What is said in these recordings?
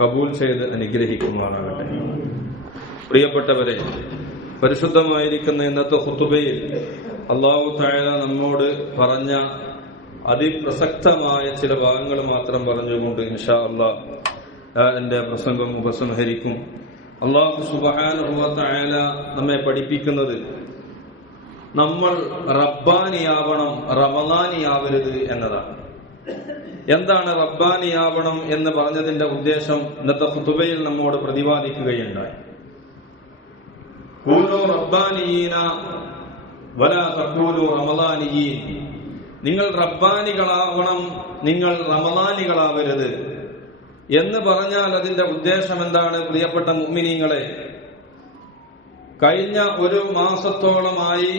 കബൂൽ ചെയ്ത് അനുഗ്രഹിക്കുമാറാകട്ടെ. പ്രിയപ്പെട്ടവരെ, പരിശുദ്ധമായിരിക്കുന്ന ഇന്നത്തെ ഖുതുബയിൽ അല്ലാഹു തആല നമ്മോട് പറഞ്ഞ അതിപ്രസക്തമായ ചില ഭാഗങ്ങൾ മാത്രം പറഞ്ഞുകൊണ്ട് ഇൻഷാ അല്ലാഹ് എന്റെ പ്രസംഗം ഉപസംഹരിക്കും. അല്ലാഹു സുബ്ഹാനഹു വ തആല നമ്മെ പഠിപ്പിക്കുന്നത് നമ്മൾ റബ്ബാനിയാവണം, റമളാനിയാവരുത് എന്നതാണ്. എന്താണ് റബ്ബാനിയാവണം എന്ന് പറഞ്ഞതിന്റെ ഉദ്ദേശം ഇന്നത്തെ ഖുതുബയിൽ നമ്മോട് പ്രതിപാദിക്കുകയുണ്ടായി. കൂനൂ റബ്ബാനിയീന വലാ തകൂനൂ റമളാനിയീൻ. നിങ്ങൾ റബ്ബാനികളാവണം, നിങ്ങൾ റമളാനികളാവരുത് എന്ന് പറഞ്ഞാൽ അതിന്റെ ഉദ്ദേശം എന്താണ്? പ്രിയപ്പെട്ട മുഅ്മിനീങ്ങളെ, കഴിഞ്ഞ ഒരു മാസത്തോളമായി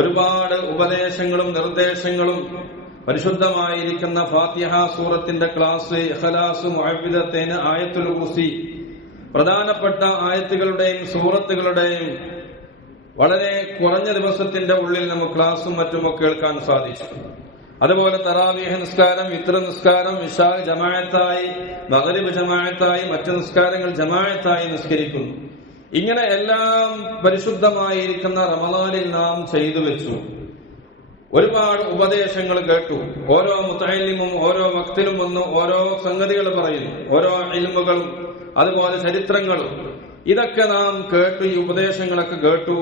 ഒരുപാട് ഉപദേശങ്ങളും നിർദ്ദേശങ്ങളും പരിശുദ്ധമായിരിക്കുന്ന ഫാത്തിഹ സൂറത്തിന്റെ ക്ലാസ്, ഇഖ്ലാസ്, മുഅവ്വിദത്തൈൻ, ആയത്തുൽ കുർസി, പ്രധാനപ്പെട്ട ആയത്തുകളുടെയും സൂറത്തുകളുടെയും വളരെ കുറഞ്ഞ ദിവസത്തിന്റെ ഉള്ളിൽ നമുക്ക് ക്ലാസും മറ്റുമൊക്കെ കേൾക്കാൻ സാധിച്ചു. അതുപോലെ തറാവീഹ് നിസ്കാരം, വിത്ർ നിസ്കാരം, ഇശാ ജമാഅത്തായി, മഗ്രിബ് ജമാഅത്തായി, മറ്റു നിസ്കാരങ്ങൾ ജമാഅത്തായി നിസ്കരിക്കുന്നു. ഇങ്ങനെ എല്ലാം പരിശുദ്ധമായിരിക്കുന്ന റമളാനിൽ നാം ചെയ്തു വെച്ചു. ഒരുപാട് ഉപദേശങ്ങൾ കേട്ടു. ഓരോ മുതഅല്ലിമും ഓരോ വക്തിലും വന്ന് ഓരോ സംഗതികൾ പറയുന്നു, ഓരോ ഇൽമുകളും അതുപോലെ ചരിത്രങ്ങളും. ഇതൊക്കെ നാം കേട്ടു. ഈ ഉപദേശങ്ങളൊക്കെ കേട്ടു.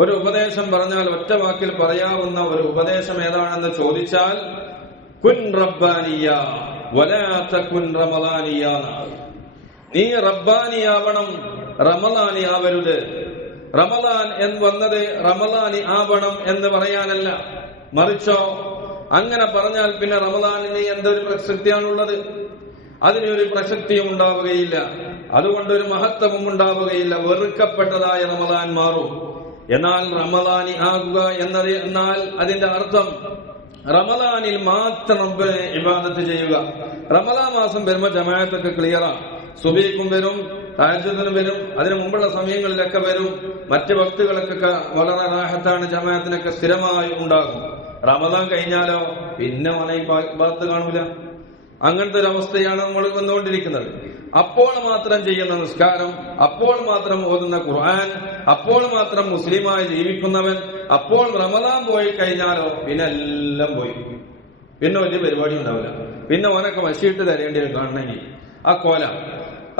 ഒരു ഉപദേശം പറഞ്ഞാൽ ഒറ്റ വാക്കിൽ പറയാവുന്ന ഒരു ഉപദേശം ഏതാണെന്ന് ചോദിച്ചാൽ കുൻ റബ്ബാനിയ വലാ തകുൻ റമളാനിയ. നീ റബ്ബാനിയാവണം, റമളാനി ആവരുത്. റമളാൻ എന്ന് വന്നത് റമളാനി ആവണം എന്ന് പറയാനല്ല, മറിച്ചോ അങ്ങനെ പറഞ്ഞാൽ പിന്നെ റമളാനിന് എന്തൊരു പ്രസക്തിയാണുള്ളത്? അതിനൊരു പ്രസക്തിയും ഉണ്ടാവുകയില്ല, അതുകൊണ്ടൊരു മഹത്വവും ഉണ്ടാവുകയില്ല. വെറുക്കപ്പെട്ടതായ റമളാൻ മാറും. എന്നാൽ റമളാനി ആകുക എന്നാൽ അതിന്റെ അർത്ഥം റമളാനിൽ മാത്രം റബ്ബിനെ ഇബാദത്ത് ചെയ്യുക. റമളാൻ മാസം വരുമ്പോൾ ജമാഅത്തൊക്കെ ക്ലിയറാണ്. സുബഹിക്കും വരും, തഹജ്ജുദിനും വരും, അതിനു മുമ്പുള്ള സമയങ്ങളിലൊക്കെ വരും. മറ്റ് വക്തുകളൊക്കെ വളരെ റാഹത്താണ്, ജമാഅത്തിനൊക്കെ സ്ഥിരമായി ഉണ്ടാകും. റമളാൻ കഴിഞ്ഞാലോ പിന്നെ ഇബാദത്ത് കാണൂല. അങ്ങനത്തെ ഒരു അവസ്ഥയാണ് നമ്മൾ വന്നുകൊണ്ടിരിക്കുന്നത്. അപ്പോൾ മാത്രം ചെയ്യുന്ന നിസ്കാരം, അപ്പോൾ മാത്രം ഓതുന്ന ഖുർആൻ, അപ്പോൾ മാത്രം മുസ്ലിമായി ജീവിക്കുന്നവൻ, അപ്പോൾ റമളാൻ പോയി കഴിഞ്ഞാലോ പിന്നെ എല്ലാം പോയി. പിന്നെ വലിയ പരിപാടി ഉണ്ടാവില്ല. പിന്നെ ഓനൊക്കെ വശിയിട്ട് തരേണ്ടി വരും കാണണമെങ്കിൽ. ആ കോല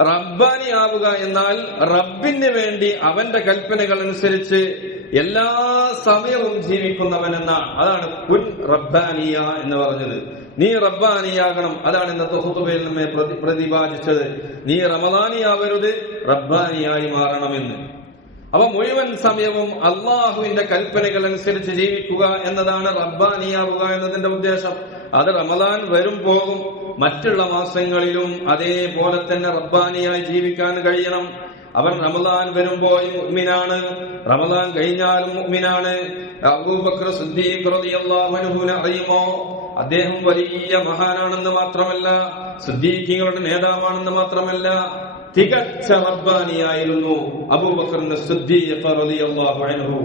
റബ്ബാനി ആവുക എന്നാൽ റബ്ബിന് വേണ്ടി അവന്റെ കൽപ്പനകൾ അനുസരിച്ച് എല്ലാ സമയവും ജീവിക്കുന്നവൻ എന്നാണ്. അതാണ് കുൻ റബ്ബാനിയ എന്ന് പറഞ്ഞത്. നീ റബ്ബാനിയാകണം. അതാണ് ഇന്നത്തെ ഖുതുബയിൽ നമ്മെ പ്രതിപാദിച്ചത്. നീ റമളാനിയാവരുത്, റബ്ബാനിയായി മാറണമെന്ന്. അപ്പൊ മുഴുവൻ സമയവും അള്ളാഹുവിന്റെ കൽപ്പനകൾ അനുസരിച്ച് ജീവിക്കുക എന്നതാണ് റബ്ബാനിയാവുക എന്നതിന്റെ ഉദ്ദേശം. അത് റമളാൻ വരും പോകും. മറ്റുള്ള മാസങ്ങളിലും അതേപോലെ തന്നെ റബ്ബാനിയായി ജീവിക്കാൻ കഴിയണം. അവൻ റമളാൻ വരുമ്പോൾ മുഅ്മിനാണ്, റമളാൻ കഴിഞ്ഞാലും മുഅ്മിനാണ്. അബൂബക്കർ സിദ്ദീഖ് റളിയല്ലാഹു അൻഹുവിനെ അറിയുമോ? അദ്ദേഹം വലിയ മഹാനാണെന്ന് മാത്രമല്ല, സിദ്ദീഖീങ്ങളുടെ നേതാവാണെന്ന് മാത്രമല്ല, തികച്ച റബ്ബാനിയായിരുന്നു അബൂബക്കർ സിദ്ദീഖ് റളിയല്ലാഹു അൻഹു.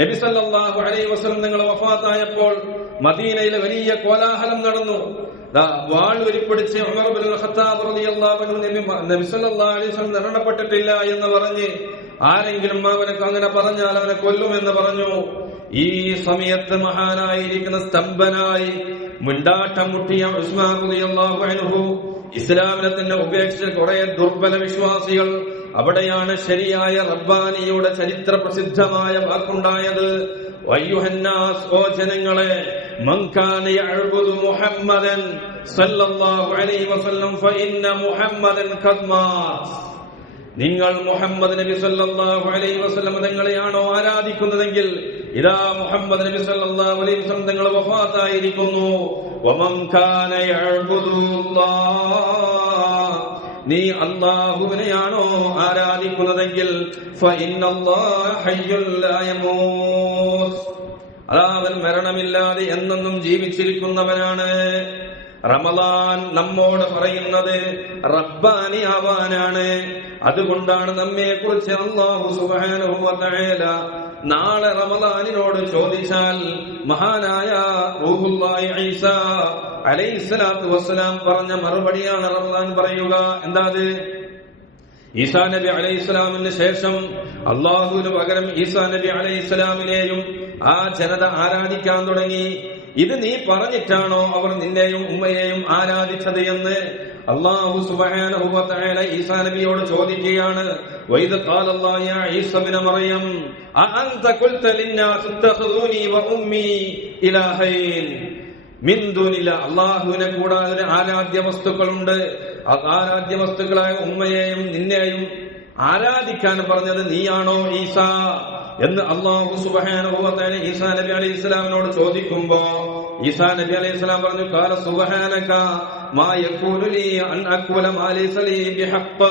നബി സല്ലല്ലാഹു അലൈഹി വസല്ലം തങ്ങൾ വഫാത്തായപ്പോൾ മദീനയിലെ വലിയ കോലാഹലം നടന്നു. വാൾ വെരിപ്പിടിച്ച് ഉമർ ഇബ്നുൽ ഖത്താബ് റളിയല്ലാഹു അൻഹു നബി സല്ലല്ലാഹു അലൈഹി വസല്ലം മരണപ്പെട്ടിട്ടില്ല എന്ന് പറഞ്ഞ് ആരെങ്കിലും അവനക്ക് അങ്ങനെ പറഞ്ഞാൽ അവനെ കൊല്ലുമെന്ന് പറഞ്ഞു. ഈ സമയത്ത് മഹാനായിരിക്കുന്ന സ്തംഭനായി മുണ്ടാട്ടം മുട്ടിയ ഉസ്മാൻ റളിയല്ലാഹു അൻഹു, ഇസ്ലാമിനെ തന്നെ ഉപേക്ഷിച്ച കുറെ ദുർബല വിശ്വാസികൾ, അവിടെയാണ് ശരിയായ റബ്ബാനിയുടെ ചരിത്ര പ്രസിദ്ധമായ വാക്കുണ്ടായത്. വയ്യുഹന്നാസ്, ഓ ജനങ്ങളെ, മൻ കാന യഅ്ബുദു മുഹമ്മദൻ സല്ലല്ലാഹു അലൈഹി വസല്ലം ഫഇന്ന മുഹമ്മദൻ ഖദ് മാത്. നിങ്ങൾ മുഹമ്മദ് നബി സല്ലല്ലാഹു അലൈഹി വസല്ലം തങ്ങളെയാണോ ആരാധിക്കുന്നതെങ്കിൽ ഇതാ മുഹമ്മദ് നബി സല്ലല്ലാഹു അലൈഹി വസല്ലം തങ്ങൾ വഫാത്തായിരിക്കുന്നു. വമൻ കാന യഅ്ബുദുല്ലാഹ്, നീ അല്ലാഹുവിനെയാണോ ആരാധിക്കുന്നതെങ്കിൽ ഫഇന്നല്ലാഹ ഹയ്യുൽ ലാ യമൂത്ത്, അവൻ മരണമില്ലാതെ എന്നെന്നും ജീവിച്ചിരിക്കുന്നവനാണ്. റമളാൻ നമ്മോട് പറയുന്നത് റബ്ബാനി ആവാനാണ്. അതുകൊണ്ടാണ് നമ്മെ കുറിച്ച് അല്ലാഹു സുബ്ഹാനഹു വ തആല നാളെ റമളാനിനോട് ചോദിച്ചാൽ മഹാനായ റൂഹുല്ലാഹി ഈസ അലൈഹിസ്സലാത്തു വസ്സലാം പറഞ്ഞ മറുപടിയാണ് റമദാൻ പറയുക. എന്താ അത്? ഈസാ നബി അലൈഹിസ്സലാമിന് ശേഷം അള്ളാഹുവിന് പകരം ഈസാ നബി അലൈഹിസ്സലാമിനെയും ആ ജനത ആരാധിക്കാൻ തുടങ്ങി. ഇത് നീ പറഞ്ഞിട്ടാണോ അവർ നിന്നെയും ഉമ്മയെയും ആരാധിച്ചത് എന്ന് അല്ലാഹു സുബ്ഹാനഹു വ തആല ഈസാ നബിയോട് ചോദിക്കുകയാണ്. വൈദ ഖാലല്ലാഹു യാ ഈസാ ഇബ്ന മറിയം അഅൻത ഖുൽത ലിന്നാസ് ഇത്തഖദൂനി വ ഉമ്മി ഇലാഹൈൻ മിൻ ദൂനില്ലാ. അല്ലാഹുവിനെ കൂടാതെ ആരാധ്യ വസ്തുക്കളുണ്ട്. ആരാധ്യ വസ്തുക്കളായ ഉമ്മയെയും നിന്നെയും ആരാധിക്കാൻ പറഞ്ഞത് നീയാണോ ഈസാ എന്ന് അല്ലാഹു സുബ്ഹാനഹു വ തആല ഈസാ നബി അലൈഹിസ്സലാമിനോട് ചോദിക്കുമ്പോ ഈസാ നബി അലൈഹിസ്സലാം പറഞ്ഞു, ഖാല സുബ്ഹാനക മാ യഖൂലു ലീ അൻ അഖൂല മാ ലൈസ ലീ ബിഹഖ്.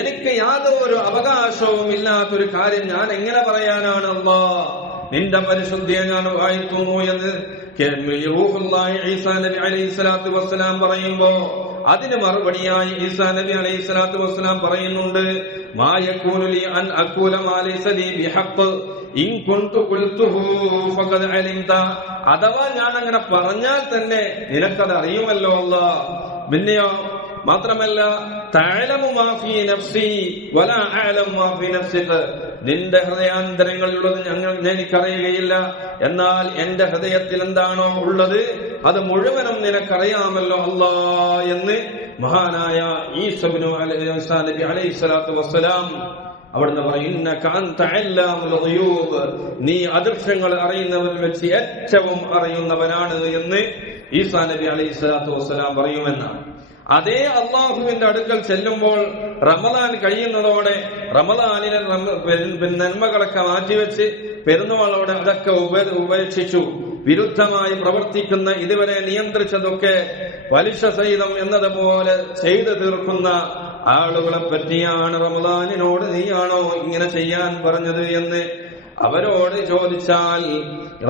എനിക്ക് യാതൊരു അവകാശവും ഇല്ലാത്തൊരു കാര്യം ഞാൻ എങ്ങനെ പറയാനാണ് അല്ലാഹ്? നിന്റെ പരിശുദ്ധിയെ ഞാൻ വാഴ്ത്തുന്നു എന്ന് റൂഹുല്ലാഹി ഈസാ നബി അലൈഹിസ്സലാത്തു വസ്സലാം പറയുമ്പോ അതിന് മറുപടിയായി ഈസാ നബി അലൈഹിസ്സലാത്തു വസ്സലാം പറയുന്നുണ്ട്, മാ യഖൂലു ലീ അൻ അഖൂല മാ ലൈസ ലീ ബിഹഖ് ഇൻ കുൻതു ഖുൽതുഹു ഫഖദ് അലിംത. അഥവാ ഞാൻ അങ്ങനെ പറഞ്ഞാൽ തന്നെ നിനക്കത് അറിയുമല്ലോ അല്ലാഹ്. പിന്നെയോ മാത്രമല്ല തഅലമു മാ ഫീ നഫ്സി വലാ അഅലമു മാ ഫീ നഫ്സിക. നിന്റെ ഹൃദയാന്തരങ്ങളിലുള്ളത് എനിക്കറിയുകയില്ല, എന്നാൽ എന്റെ ഹൃദയത്തിൽ എന്താണോ ഉള്ളത് അത് മുഴുവനും നിനക്കറിയാമല്ലോ അല്ലാഹ് എന്ന് മഹാനായ ഈസാ നബി അലൈഹിസ്സലാത്തു വസ്സലാം അവിടുന്ന് പറയും, ഇന്നക അൻത അല്ലാമുൽ ഗുയൂബ്. നീ അദൃശ്യങ്ങൾ അറിയുന്നവരിൽ വെച്ച് ഏറ്റവും അറിയുന്നവനാണ് എന്ന് ഈസാ നബി അലൈഹിസ്സലാത്തു വസ്സലാം പറയുമെന്നാണ്. അതേ അള്ളാഹുവിന്റെ അടുക്കൽ ചെല്ലുമ്പോൾ റമദാൻ കഴിയുന്നതോടെ റമദാനിലെ നന്മകളൊക്കെ മാറ്റിവെച്ച് പെരുന്നാളോടെ അതൊക്കെ ഉപേക്ഷിച്ചു വിരുദ്ധമായി പ്രവർത്തിക്കുന്ന, ഇതുവരെ നിയന്ത്രിച്ചതൊക്കെ പലിശ സഹിതം എന്നതുപോലെ ചെയ്തു തീർക്കുന്ന ആളുകളെ പറ്റിയാണ് റമദാനിനോട് നീയാണോ ഇങ്ങനെ ചെയ്യാൻ പറഞ്ഞത് എന്ന് അവരോട് ചോദിച്ചാൽ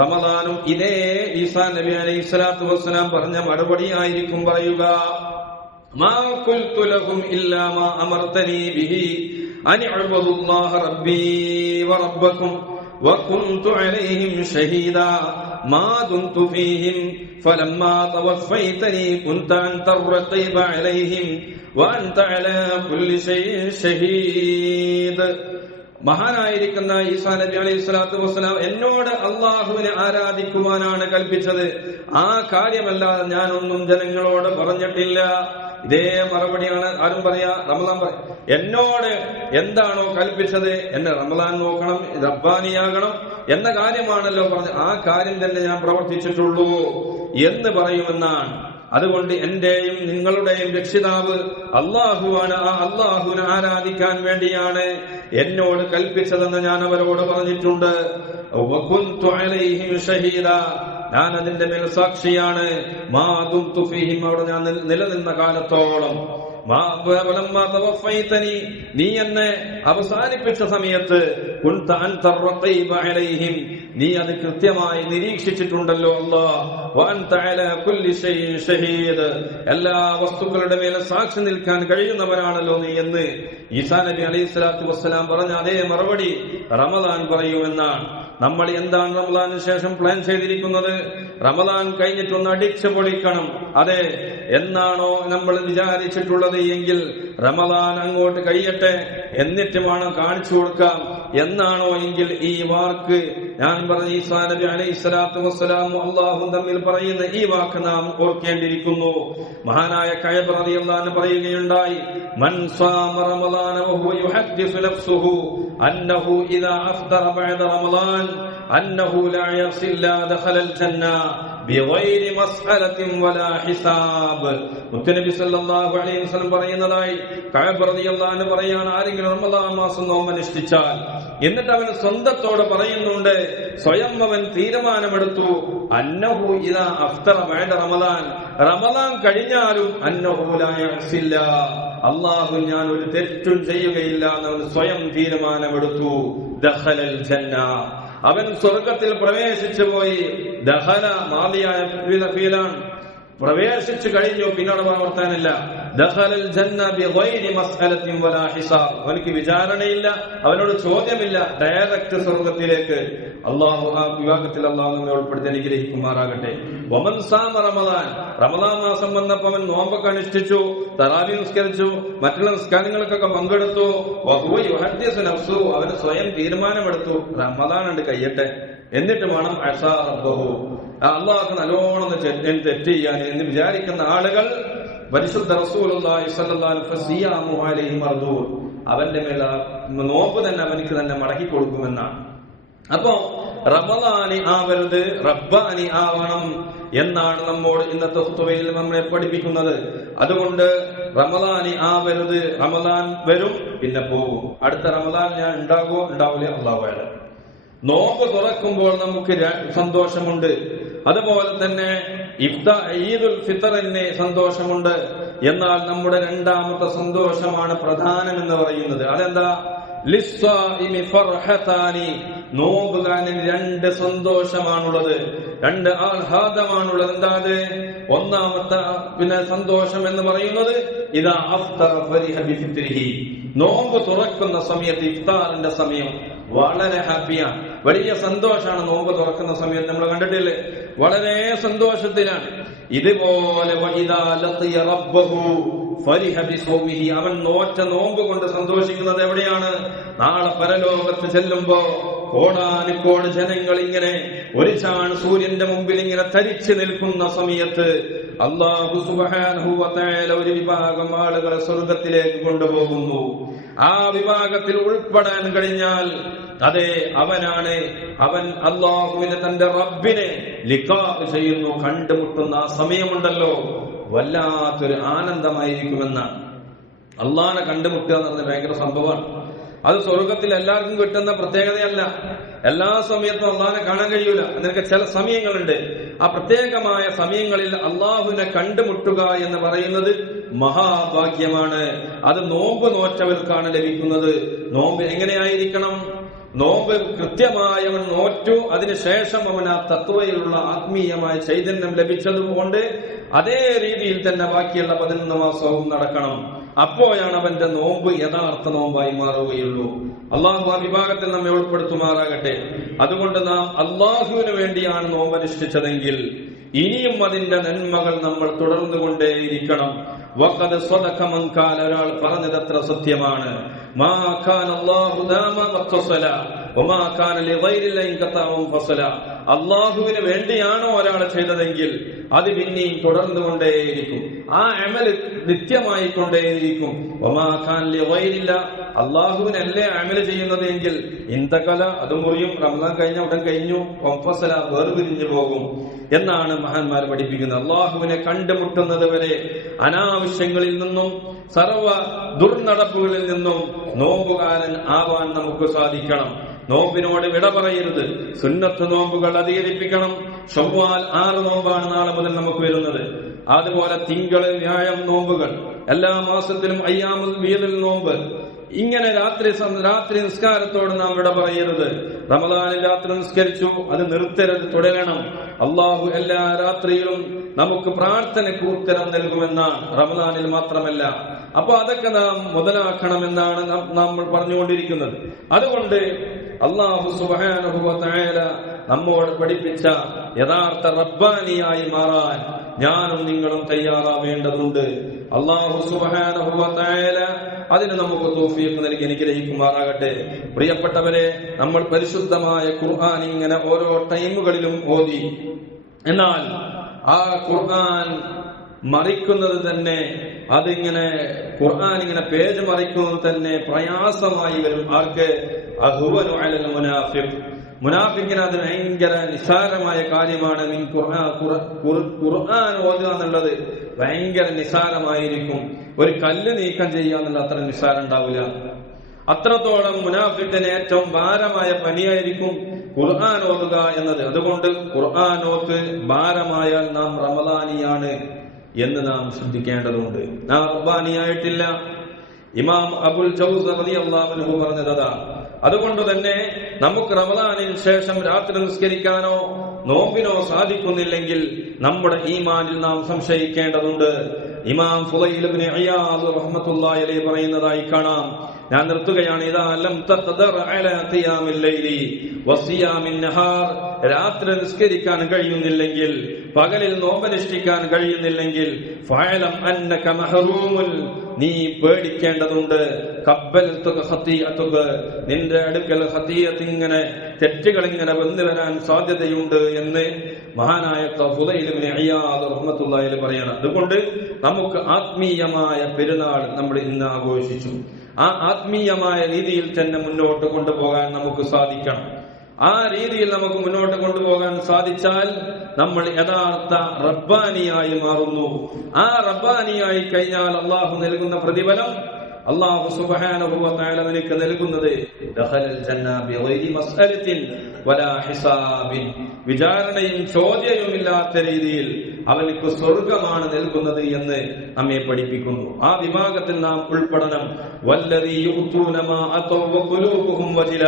റമദാനും ഇതേ ഈസാ നബി അലൈഹിസ്സലാത്തു വസ്സലാം പറഞ്ഞ മറുപടി ആയിരിക്കും പറയുക. മാ ഖുൽതു ലഹും ഇല്ലാ മാ അമർതനി ബിഹി അൻ അഅ്ബുദുല്ലാഹ റബ്ബി വ റബ്ബക്കും വ കുൻതു അലൈഹിം ഷഹീദാ മാ ദുംതു ഫീഹിം ഫലമ്മാ തവഫൈതനി കുൻത അൻത റഖീബ അലൈഹിം വ അൻത അലാ കുല്ലി ഷൈഇൻ ഷഹീദ്. മഹാനായിരിക്കുന്ന ഈസാ നബി അലൈഹിസ്സലാത്തു വസ്സലാം എന്നോട് അള്ളാഹുവിനെ ആരാധിക്കുവാനാണ് കൽപ്പിച്ചത്. ആ കാര്യമല്ലാതെ ഞാനൊന്നും ജനങ്ങളോട് പറഞ്ഞിട്ടില്ല. ഇതേ മറുപടിയാണ് ആരും പറയാ, റമദാൻ പറയാം. എന്നോട് എന്താണോ കൽപ്പിച്ചത്, എന്നെ റമദാൻ നോക്കണം, റബ്ബാനിയാകണം എന്ന കാര്യമാണല്ലോ പറഞ്ഞത്, ആ കാര്യം തന്നെ ഞാൻ പ്രവർത്തിച്ചിട്ടുള്ളൂ എന്ന് പറയുമെന്നാണ്. അതുകൊണ്ട് എന്റെയും നിങ്ങളുടെയും രക്ഷിതാവ് അള്ളാഹുവാണ്. ആ അള്ളാഹുവിനെ ആരാധിക്കാൻ വേണ്ടിയാണ് എന്നോട് കൽപ്പിച്ചതെന്ന് ഞാൻ അവരോട് പറഞ്ഞിട്ടുണ്ട്. ഞാൻ അതിന്റെ മേൽ സാക്ഷിയാണ്. മാ ദുംതു ഫീഹിം, അവിടെ ഞാൻ നിലനിന്ന കാലത്തോളം. നീ എന്നെ അവസാനിപ്പിച്ച സമയത്ത് കുൻത അൻത റഖീബ അലൈഹിം, നീ അത് കൃത്യമായി നിരീക്ഷിച്ചിട്ടുണ്ടല്ലോ അല്ലാഹ്. വ അൻത അലാ കുല്ലി ഷൈഇൻ ഷഹീദ്, എല്ലാ വസ്തുക്കളുടെ മേലെ സാക്ഷി നിൽക്കാൻ കഴിയുന്നവനാണല്ലോ നീ എന്ന് ഈസാ നബി അലൈഹിസ്സലാത്തു വസ്സലാം പറഞ്ഞ അതേ മറുപടി റമദാൻ പറയുമെന്നാണ്. നമ്മൾ എന്താണ് റമദാനിന് ശേഷം പ്ലാൻ ചെയ്തിരിക്കുന്നത്? റമദാൻ കഴിഞ്ഞിട്ടൊന്ന് അടിച്ചു പൊളിക്കണം. അതെ, എന്നാണോ നമ്മൾ വിചാരിച്ചിട്ടുള്ളത് എങ്കിൽ റമദാൻ അങ്ങോട്ട് കഴിയട്ടെ, എന്നിട്ട് വേണം കാണിച്ചു കൊടുക്കാം എന്നാണോ എങ്കിൽ ഈ വാക്ക് ഞാൻ പറഞ്ഞ ഈസാ നബി അലൈഹിസ്സലാത്തു വസ്സലാമും അല്ലാഹുവും തമ്മിൽ പറയുന്ന ഈ വാക്ക് നാം ഓർക്കേണ്ടിയിരിക്കുന്നു. മഹാനായ കഅബ് റളിയല്ലാഹു അൻഹു പറയുകയുണ്ടായി, മൻ സാമ റമദാന വഹുവ യുഹദ്ദിസു നഫ്സുഹു അന്നഹു ഇദാ അഫ്തറ ബഅദ റമദാൻ അന്നഹു ലാ യസില്ല ദഖലൽ ജന്ന ബിഗൈരി മസ്അലത്തിൻ വലാ ഹിസാബ്. മുത്തനബി സല്ലല്ലാഹു അലൈഹി വസല്ലം പറയുന്നതായി കഅബ് റളിയല്ലാഹു അൻഹു പറയാണ്, ആരെങ്കിലും റമദാൻ മാസം നോമ്പ് അനുഷ്ഠിച്ചാൽ എന്നിട്ട് അവൻ സ്വന്തത്തോട് പറയുന്നുണ്ട്, സ്വയം അവൻ തീരുമാനമെടുത്തു, അന്നഹു ഇദാ അഫ്തറ ബഅദ റമദാൻ, റമദാൻ കഴിഞ്ഞാലും അന്നഹു ലാ യസില്ല, അല്ലാഹു ഞാൻ ഒരു തെറ്റും ചെയ്യുകയില്ല എന്നവൻ സ്വയം തീരുമാനമെടുത്തു, ദഖലൽ ജന്ന, അവൻ സ്വർഗത്തിൽ പ്രവേശിച്ചു പോയി. ദഖല മാദിയായ ഫീലാണ്. പ്രവേശിച്ചു കഴിഞ്ഞു, പിന്നീട് പ്രവർത്തനമില്ല. ദഖലൽ ജന്ന ബിഗൈരി മസ്അലത്തിൻ വലാ ഹിസാബ്, അവനക്ക് വിചാരണയില്ല, അവനോട് ചോദ്യമില്ല, ഡയറക്റ്റ് സ്വർഗ്ഗത്തിലേക്ക്. അള്ളാഹു ആ വിഭാഗത്തിൽ അള്ളാഹു നമ്മെ ഉൾപ്പെടുത്തി അനുഗ്രഹിക്കുമാറാകട്ടെ. വമൻ സാമ റമദാൻ, റമദാൻ മാസം വന്നപ്പോൾ അവൻ നോമ്പൊക്കെ അനുഷ്ഠിച്ചു, തറാവീഹ് നിസ്കരിച്ചു, മറ്റുള്ള നിസ്കാരങ്ങൾക്കൊക്കെ പങ്കെടുത്തു. വഹുവ യുഹദ്ദിസു നഫ്സു, അവന് സ്വയം തീരുമാനമെടുത്തു റമദാൻ ഉണ്ട് കഴിയട്ടെ, എന്നിട്ട് വേണം അസാ റബ്ബഹു, അള്ളാഹു നല്ലോണം തെറ്റ് ചെയ്യാൻ എന്ന് വിചാരിക്കുന്ന ആളുകൾ പരിശുദ്ധ റസൂലുള്ളാഹി സ്വല്ലല്ലാഹു അലൈഹി വസല്ലം അവന്റെ മേൽ നോമ്പ് തന്നെ അവനിക്ക് തന്നെ മടക്കി കൊടുക്കുമെന്നാണ്. അപ്പോ റമദാനി ആവരുത്, റബ്ബാനി ആവണം എന്നാണ് നമ്മോട് ഇന്നത്തെ ഖുതുബയിൽ നമ്മളെ പഠിപ്പിക്കുന്നത്. അതുകൊണ്ട് റമദാനി ആവരുത്, റമദാൻ വരും പിന്നെ പോകും, അടുത്ത റമദാൻ ഞാൻ ഉണ്ടാകുമോ ഉണ്ടാവില്ല അല്ലാഹു അഅലം. നോമ്പ് തുറക്കുമ്പോൾ നമുക്ക് സന്തോഷമുണ്ട്, അതുപോലെ തന്നെ ഈദുൽ ഫിത്തറിന് സന്തോഷമുണ്ട്. എന്നാൽ നമ്മുടെ രണ്ടാമത്തെ സന്തോഷമാണ് പ്രധാനം എന്ന് പറയുന്നത്. അതെന്താ? ലിസ്സാഇമി ഫർഹതാനി, നോമ്പുകാരന് രണ്ട് സന്തോഷമാണുള്ളത്, രണ്ട് ആഹ്ലാദമാണുള്ളത്. എന്താ അത്? ഒന്നാമത്തെ സന്തോഷം എന്ന് പറയുന്നത് ഇദാ അഫ്തറ ഫരിഹ ബിഫിത്രിഹി, നോമ്പ് തുറക്കുന്ന സമയത്ത്, ഇഫ്താറിന്റെ സമയം വളരെ ഹാപ്പിയാണ്, വലിയ സന്തോഷമാണ്. നോമ്പ് തുറക്കുന്ന സമയത്ത് നമ്മൾ കണ്ടിട്ടില്ലേ, വളരെ സന്തോഷത്തിലാണ്. ഇതുപോലെ അവൻ നോറ്റ നോമ്പ് കൊണ്ട് സന്തോഷിക്കുന്നത് എവിടെയാണ്? നാളെ പരലോകത്ത് ചെല്ലുമ്പോ കോടാനുകോട് ജനങ്ങൾ ഇങ്ങനെ ഒരു ചാൺ സൂര്യന്റെ മുമ്പിൽ ഇങ്ങനെ തരിച്ചു നിൽക്കുന്ന സമയത്ത് അല്ലാഹു സുബ്ഹാനഹു വ തആല ഒരു വിഭാഗം ആളുകളെ സ്വർഗ്ഗത്തിലേക്ക് കൊണ്ടുപോകുന്നു. ആ വിഭാഗത്തിൽ ഉൾപ്പെടാൻ കഴിഞ്ഞാൽ അതെ അവൻ അല്ലാഹുവിനെ, തന്റെ റബ്ബിനെ ലിഖാ ചെയ്യുന്നു, കണ്ടുമുട്ടുന്ന ആ സമയമുണ്ടല്ലോ, വല്ലാത്തൊരു ആനന്ദമായിരിക്കുമെന്നാണ്. അള്ളാഹനെ കണ്ടുമുട്ടുക എന്ന് പറഞ്ഞ ഭയങ്കര സംഭവമാണ്. അത് സ്വർഗത്തിൽ എല്ലാവർക്കും കിട്ടുന്ന പ്രത്യേകതയല്ല. എല്ലാ സമയത്തും അള്ളാഹനെ കാണാൻ കഴിയൂല. എന്നൊക്കെ ചില സമയങ്ങളുണ്ട്. ആ പ്രത്യേകമായ സമയങ്ങളിൽ അള്ളാഹുവിനെ കണ്ടുമുട്ടുക എന്ന് പറയുന്നത് മഹാഭാഗ്യമാണ്. അത് നോമ്പ് നോറ്റവർക്കാണ് ലഭിക്കുന്നത്. നോമ്പ് എങ്ങനെയായിരിക്കണം? നോമ്പ് കൃത്യമായി അവൻ നോറ്റു, അതിനുശേഷം അവൻ ആ തത്വയിലുള്ള ആത്മീയമായ ചൈതന്യം ലഭിച്ചതുകൊണ്ട് അതേ രീതിയിൽ തന്നെ ബാക്കിയുള്ള 11 മാസവും നടക്കണം. അപ്പോഴാണ് അവന്റെ നോമ്പ് യഥാർത്ഥ നോമ്പായി മാറുകയുള്ളൂ. അള്ളാഹു ആ വിഭാഗത്തിൽ നമ്മെ ഉൾപ്പെടുത്തുമാറാകട്ടെ. അതുകൊണ്ട് നാം അള്ളാഹുവിന് വേണ്ടിയാണ് നോമ്പ് അനുഷ്ഠിച്ചതെങ്കിൽ ഇനിയും അതിന്റെ നന്മകൾ നമ്മൾ തുടർന്നുകൊണ്ടേയിരിക്കണം. വഖദ് സദഖ മൻ ഖാല, ഒരാൾ പറഞ്ഞതത്ര സത്യമാണ്. മാ ഖാന അല്ലാഹു ദാമ വഖസല വമാ ഖാന ലിഗൈരില്ലാഹി ഖതഅൻ ഫസല. അള്ളാഹുവിന് വേണ്ടിയാണോ ഒരാൾ ചെയ്തതെങ്കിൽ അത് പിന്നെയും തുടർന്നുകൊണ്ടേയിരിക്കും, ആ അമൽ നിത്യമായി കൊണ്ടേയിരിക്കും. വമാ ഖാന ലിഗൈരില്ലാഹി, അള്ളാഹുവിനല്ലേ അമൽ ചെയ്യുന്നത് എങ്കിൽ ഇന്തകല, അത് മുറിയും, റമദാൻ കഴിഞ്ഞ ഉടൻ കഴിഞ്ഞു, ഫസല വേർപിരിഞ്ഞു പോകും എന്നാണ് മഹാന്മാർ പഠിപ്പിക്കുന്നത്. അള്ളാഹുവിനെ കണ്ടുമുട്ടുന്നത് വരെ അനാവശ്യങ്ങളിൽ നിന്നും സർവ ദുർനടപ്പുകളിൽ നിന്നും നോമ്പുകാരൻ ആവാൻ നമുക്ക് സാധിക്കണം. നോമ്പിനോട് വിട പറയരുത്. സുന്നത്ത് നോമ്പുകൾ അധികരിപ്പിക്കണം. ശവ്വാൽ 6 നോമ്പാണ് നാളെ മുതൽ നമുക്ക് വരുന്നത്. അതുപോലെ തിങ്കള്, വ്യാഴം നോമ്പുകൾ, എല്ലാ മാസത്തിലും അയ്യാമുൽ ബീദിൽ നോമ്പ്. ഇങ്ങനെ രാത്രി നിസ്കാരത്തോട് നാം വിട പറയരുത്. റമദാനിൽ രാത്രി നിസ്കരിച്ചു, അത് നിർത്തരുത്, തുടരണം. അള്ളാഹു എല്ലാ രാത്രിയിലും നമുക്ക് പ്രാർത്ഥനയ്ക്ക് ഉത്തരം നൽകുമെന്നാണ്, റമദാനിൽ മാത്രമല്ല. അപ്പൊ അതൊക്കെ നാം മുതലാക്കണമെന്നാണ് നമ്മൾ പറഞ്ഞുകൊണ്ടിരിക്കുന്നത്. അതുകൊണ്ട് അല്ലാഹു സുബ്ഹാനഹു വ തആല നമ്മോട് പഠിപ്പിച്ച യഥാർത്ഥ റബ്ബാനിയായി മാറാൻ ഞാനും നിങ്ങളും തയ്യാറാവേണ്ടതുണ്ട്. അല്ലാഹു സുബ്ഹാനഹു വ തആല അതിന് നമുക്ക് തൗഫീഖ് നൽകി അനുഗ്രഹിക്കുമാറാകട്ടെ. പ്രിയപ്പെട്ടവരെ, നമ്മൾ പരിശുദ്ധമായ ഖുർആൻ ഇങ്ങനെ ഓരോ ടൈമുകളിലും ഓതി, എന്നാൽ ആ ഖുർആൻ മറിക്കുന്നത് തന്നെ, അതിങ്ങനെ ഖുർആൻ ഇങ്ങനെ പേജ് മറിക്കുന്നത് തന്നെ പ്രയാസമായി വരും. ആർക്ക്? അഹ്വനു അലൽ മുനാഫിഖ്, മുനാഫിക്കിന് അത് ഭയങ്കര നിസാരമായ കാര്യമാണ്. ഖുർആൻ ഓതുക എന്നുള്ളത് ഭയങ്കര നിസാരമായിരിക്കും. ഒരു കല്ല് നീക്കം ചെയ്യുക എന്നുള്ള അത്ര നിസാരം ഉണ്ടാവില്ല. അത്രത്തോളം മുനാഫിക്കിന് ഏറ്റവും ഭാരമായ പണിയായിരിക്കും ഖുർആൻ ഓതുക എന്നത്. അതുകൊണ്ട് ഖുർആൻ ഓത്ത് ഭാരമായാൽ നാം റമദാനിയാണ് എന്ന് നാം ശ്രദ്ധിക്കേണ്ടതുണ്ട്. നാം റബ്ബാനിയായിട്ടില്ല. ഇമാം അബുൽ ജൗസ് റളിയല്ലാഹു അൻഹു പറഞ്ഞതാ, അതുകൊണ്ട് തന്നെ നമുക്ക് റമദാനിന് ശേഷം രാത്രി നിസ്കരിക്കാനോ നോമ്പിനോ സാധിക്കുന്നില്ലെങ്കിൽ നമ്മുടെ ഈമാനിൽ നാം സംശയിക്കേണ്ടതുണ്ട്. ഇമാം ഫുളൈൽ ഇബ്നു ഇയാദ് റഹ്മത്തുള്ളാഹി അലൈഹി പറയുന്നതായി കാണാം. ഞാൻ നിർത്തുകയാണ്. ഇദാ ലം തഖ്ദർ അലാ ഖിയാമിൽ ലൈലി വസിയാമിൻ നഹാർ, രാത്രി നിസ്കരിക്കാൻ കഴിയുന്നില്ലെങ്കിൽ, പകലിൽ നോമ്പനുഷ്ഠിക്കാൻ കഴിയുന്നില്ലെങ്കിൽ, ഫഅലം അന്നക മഹ്റൂമുൻ, നീ പേടിക്കേണ്ടതുണ്ട്. ഖബ്ബൽതുക ഖതിയതുക, നിന്റെ അടുക്കൽ ഖതിയത്ത് ഇങ്ങനെ തെറ്റുകൾ ഇങ്ങനെ വന്നു വരാൻ സാധ്യതയുണ്ട് എന്ന് മഹാനായ ഫുളൈൽ ഇബ്നു ഇയാദ് റഹ്മത്തുള്ളാഹി അലൈഹി പറയാണ്. അതുകൊണ്ട് നമുക്ക് ആത്മീയമായ പെരുന്നാൾ നമ്മൾ ഇന്ന് ആഘോഷിച്ചു. ആ ആത്മീയമായ രീതിയിൽ തന്നെ മുന്നോട്ട് കൊണ്ടുപോകാൻ നമുക്ക് സാധിക്കണം. ആ രീതിയിൽ നമുക്ക് മുന്നോട്ട് കൊണ്ടുപോകാൻ സാധിച്ചാൽ നമ്മൾ യഥാർത്ഥ റബ്ബാനിയായി മാറുന്നു. ആ റബ്ബാനിയായി കഴിഞ്ഞാൽ അള്ളാഹു നൽകുന്ന പ്രതിഫലം, അല്ലാഹു സുബ്ഹാനഹു വ തആല നിനക്ക് നൽകുന്നത് ദഖലൽ ജന്ന ബിഗൈരി മസ്അലത്തിൻ വലാ ഹിസാബിൻ, വിചാരണയും ചോദ്യവുമില്ലാത്ത രീതിയിൽ അവർക്ക് സ്വർഗമാണ് നൽകുന്നത് എന്ന് നമ്മെ പഠിപ്പിക്കുന്നു. ആ വിഭാഗത്തിൽ നാം ഉൾപ്പെടണം. വല്ലദീ യുഅ്തൂന മാ അതൗ വ ഖുലൂബുഹും വജില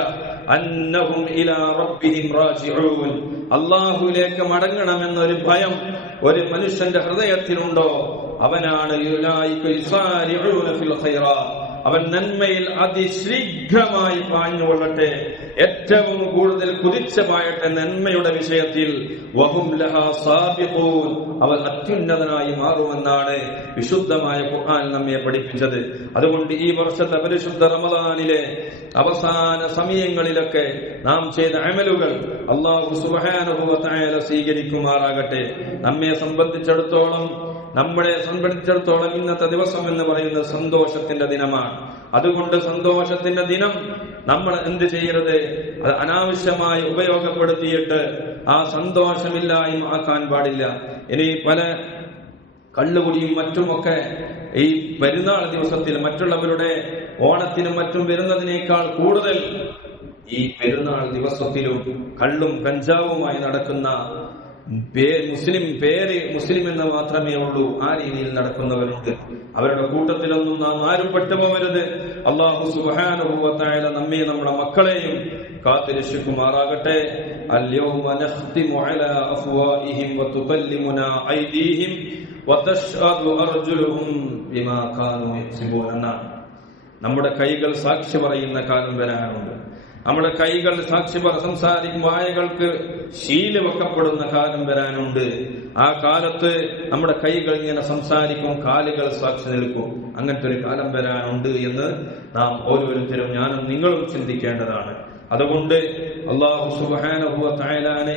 അന്നഹും ഇലാ റബ്ബിഹിം റാജിഊൻ, അല്ലാഹുവിലേക്ക് മടങ്ങണമെന്നൊരു ഭയം ഒരു മനുഷ്യന്റെ ഹൃദയത്തിലുണ്ടോ അവനാണ് അവൻ നന്മയിൽ അതിശീഘ്രമായി പാഞ്ഞുകൊള്ളട്ടെ, ഏറ്റവും കൂടുതൽ കുതിച്ചു പായട്ടെ നന്മയുടെ വിഷയത്തിൽ. വഹും ലഹാ സാബിഖൂൻ, അവൻ അത്യുന്നതനായി മാറുമെന്നാണ് വിശുദ്ധമായ ഖുർആൻ നമ്മെ പഠിപ്പിച്ചത്. അതുകൊണ്ട് ഈ വർഷത്തെ പരിശുദ്ധ റമദാനിലെ അവസാന സമയങ്ങളിലൊക്കെ നാം ചെയ്ത അമലുകൾ അല്ലാഹു സുബ്ഹാനഹു വ തആല സ്വീകരിക്കുമാറാകട്ടെ. നമ്മളെ സംബന്ധിച്ചിടത്തോളം ഇന്നത്തെ ദിവസം എന്ന് പറയുന്നത് സന്തോഷത്തിന്റെ ദിനമാണ്. അതുകൊണ്ട് സന്തോഷത്തിന്റെ ദിനം നമ്മൾ എന്ത് ചെയ്യരുത്, അത് അനാവശ്യമായി ഉപയോഗപ്പെടുത്തിയിട്ട് ആ സന്തോഷമില്ലായ്മ ആക്കാൻ പാടില്ല. ഇനി പല കള്ളുകുടിയും മറ്റുമൊക്കെ ഈ പെരുന്നാൾ ദിവസത്തിൽ മറ്റുള്ളവരുടെ ഓണത്തിനും മറ്റും വരുന്നതിനേക്കാൾ കൂടുതൽ ഈ പെരുന്നാൾ ദിവസത്തിലും കള്ളും കഞ്ചാവുമായി നടക്കുന്ന മുസ്ലിം എന്ന് മാത്രമേ ഉള്ളൂ, ആ രീതിയിൽ നടക്കുന്നവരുണ്ട്. അവരുടെ കൂട്ടത്തിലൊന്നും നാം ആരും പെട്ടുപോകരുത്. അല്ലാഹു സുബ്ഹാനഹു വ തആല നമ്മെ നമ്മുടെ മക്കളെയും കാത്തുരക്ഷിക്കുമാറാകട്ടെ. അൽയൗമ നഖ്തിമു അലാ അഫ്വാഹിഹിം വ തുകല്ലിമുനാ ഐദീഹിം വ തശ്ഹദു അർജുലുഹും ബിമാ കാനൂ യക്സിബൂൻ. നമ്മുടെ കൈകൾ സാക്ഷി പറയുന്ന കാലം വരാനുണ്ട്. നമ്മുടെ കൈകൾ സാക്ഷി സംസാരിക്കും, വായകൾക്ക് ശീല വെക്കപ്പെടുന്ന കാലം വരാനുണ്ട്. ആ കാലത്ത് നമ്മുടെ കൈകൾ ഇങ്ങനെ സംസാരിക്കും, കാലുകൾ സാക്ഷി നിൽക്കും. അങ്ങനത്തെ ഒരു കാലം വരാനുണ്ട് എന്ന് നാം ഓരോരുത്തരും, ഞാനും നിങ്ങളും ചിന്തിക്കേണ്ടതാണ്. അതുകൊണ്ട് അല്ലാഹു സുബ്ഹാനഹു വ തആലയെ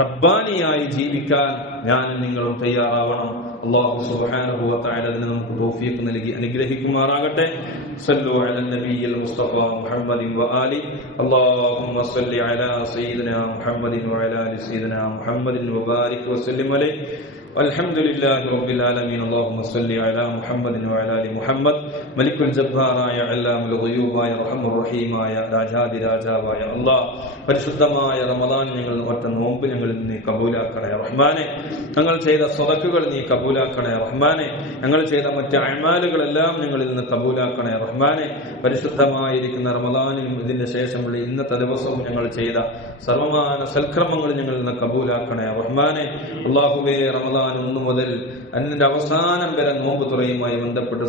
റബ്ബാനിയായി ജീവിക്കാൻ ഞാനും നിങ്ങളും തയ്യാറാവണം. അല്ലാഹു സുബ്ഹാനഹു വ തആല നമുക്ക് തൗഫീഖ് നൽകി അനുഗ്രഹിക്കുമാറാകട്ടെ. സല്ലു അലൻ നബിയിൽ മുസ്തഫ മുഹമ്മദിൻ വ ആലി. അല്ലാഹുമ്മ സല്ലി അലാ സയ്യിദിനാ മുഹമ്മദിൻ വ അലാ ആലി സയ്യിദിനാ മുഹമ്മദിൻ വ ബാരിക് വ സല്ലിം അലൈഹി. അൽഹംദുലില്ലാഹി റബ്ബിൽ ആലമീൻ. അല്ലാഹുമ്മ സല്ലി അലാ മുഹമ്മദിൻ വ അലാ ആലി മുഹമ്മദ്. മലിക്കുൽ ജബ്ബാറായ അല്ലാമുൽ ഗുയൂബായ റഹ്മാനുർ റഹീമായ രാജാദി രാജാവായ അല്ലാഹ്, പരിശുദ്ധമായ റമദാൻ ഞങ്ങൾ ഒറ്റ നോമ്പ് ഞങ്ങളിൽ നീ കബൂലാക്കണേ റഹ്മാനെ. ഞങ്ങൾ ചെയ്ത സ്വതക്കുകൾ നീ കബൂലാക്കണേ റഹ്മാനെ. ഞങ്ങൾ ചെയ്ത മറ്റ് അഅ്മാലുകളെല്ലാം ഞങ്ങളിൽ നിന്ന് കബൂലാക്കണേ റഹ്മാനെ. പരിശുദ്ധമായിരിക്കുന്ന റമദാനിലും ഇതിന്റെ ശേഷമുള്ള ഇന്നത്തെ ദിവസവും ഞങ്ങൾ ചെയ്ത സർവമാന സൽക്രമങ്ങൾ ഞങ്ങളിൽ നിന്ന് കബൂലാക്കണേ റഹ്മാനെ. അല്ലാഹുവേ, റമദാൻ 1 മുതൽ അതിന്റെ അവസാനം വരെ നോമ്പ് തുറയുമായി ബന്ധപ്പെട്ട്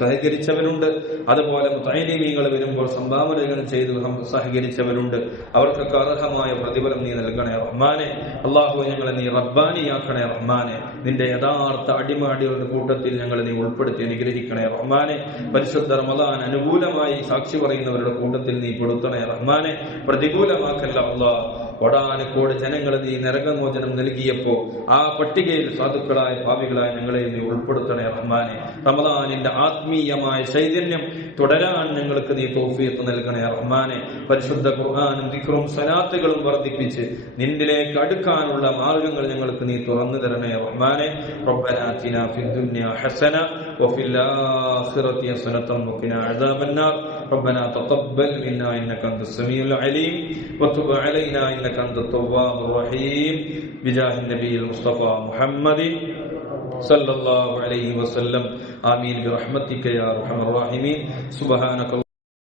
സഹകരിച്ചവരുണ്ട്. അതുപോലെ മുതഅല്ലിമീങ്ങൾ വരുമ്പോൾ സംഭാവനകൾ ചെയ്ത് സഹകരിച്ചവരുണ്ട്. അവർക്കൊക്കെ അർഹമായ പ്രതിഫലം നീ നൽകണേ റഹ്മാനെ. അല്ലാഹു, ഞങ്ങളെ നീ റബ്ബാനിയാക്കണേ റഹ്മാനെ. നിന്റെ യഥാർത്ഥ അടിമകളുടെ കൂട്ടത്തിൽ ഞങ്ങളെ നീ ഉൾപ്പെടുത്തി അനുഗ്രഹിക്കണേ റഹ്മാനെ. പരിശുദ്ധ റമദാൻ അനുകൂലമായി സാക്ഷി പറയുന്നവരുടെ കൂട്ടത്തിൽ നീ പെടുത്തണേ റഹ്മാനെ. പ്രതികൂലമാക്കല്ല അല്ലാഹ്. കോടാനുകോടി ജനങ്ങൾ നീ നരകമോചനം നൽകിയപ്പോ ആ പട്ടികയിൽ സാധുക്കളായ ഭാവികളായ ഞങ്ങളെ നീ ഉൾപ്പെടുത്തണേ റഹ്മാനെ. റമദാനിന്റെ ആത്മീയമായ ചൈതന്യം തുടരാൻ ഞങ്ങൾക്ക് നീ തൗഫീഖ് നൽകണേ റഹ്മാനെ. പരിശുദ്ധ ഖുർആനും ദിക്റും സ്വലാത്തുകളും വർദ്ധിപ്പിച്ച് നിന്നിലേക്ക് അടുക്കാനുള്ള മാർഗങ്ങൾ ഞങ്ങൾക്ക് നീ തുറന്നു തരണേ റഹ്മാനെ. റബ്ബനാ ആതിനാ ഫിദ് ദുനിയാ ഹസന വഫിൽ ആഖിറതി ഹസനതൻ വഖിനാ അദാബന്നാർ. റബ്ബനാ തഖബ്ബൽ മിന്നാ ഇന്നക അൻതസ് സമീഉൽ അലീം വതുബ് അലൈനാ ഇന്നക അൻതത് തവ്വാബുർ റഹീം. ബിജാഹിൻ നബിയിൽ മുസ്തഫ മുഹമ്മദി സല്ലല്ലാഹു അലൈഹി വസല്ലം. ആമീൻ ബിറഹ്മതിക യാ അർഹമർ റഹീമീൻ. സുബ്ഹാനക